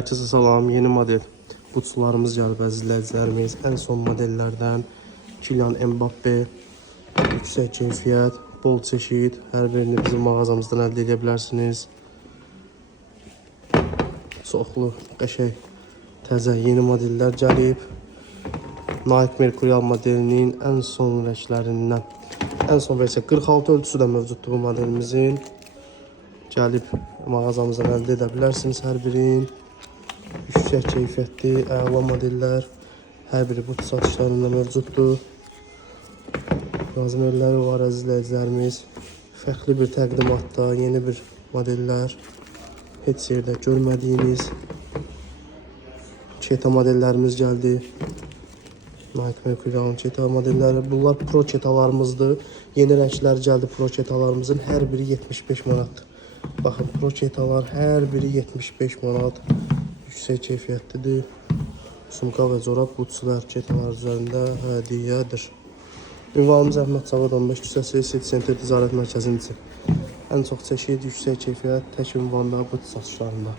Herkese salam, yeni model butsularımız gəlib əzizləyicilərimiz. Ən son modellərdən Kylian Mbappe, yüksək keyfiyyət, bol çeşid, hər birini bizim mağazamızdan əldə edə bilərsiniz. Çoxlu, qəşəng, təzə, yeni modellər gəlib. Nike Mercurial modelinin ən son rənglərindən, ən son versiya 46 ölçüsü də mövcuddur bu modelimizin. Gəlib mağazamızdan əldə edə bilərsiniz hər birini. Yüksək keyfiyyətli, əla modellər, hər biri bu satışlarında mövcuddur. Razmerləri var əzizləyicilərimiz. Fərqli bir təqdimatda, yeni bir modellər, heç yerdə görmədiyiniz Çeta modellərimiz gəldi. Nike Mercurial'ın Çeta modelləri. Bunlar Pro Çetalarımızdır. Yeni rənglər gəldi Pro Çetalarımızın. Hər biri 75 manatdır. Baxın, Pro Çetalar hər biri 75 manat. Yüksək keyfiyyətlidir. Sumka və corab butsular Çetalar üzərində hədiyyədir. Ünvanımız Əhməd Cavad 15 küçəsi City Center Ticarət Mərkəzinin içi. Ən çox çeşid, yüksək keyfiyyət, tək ünvanda but satışlarında.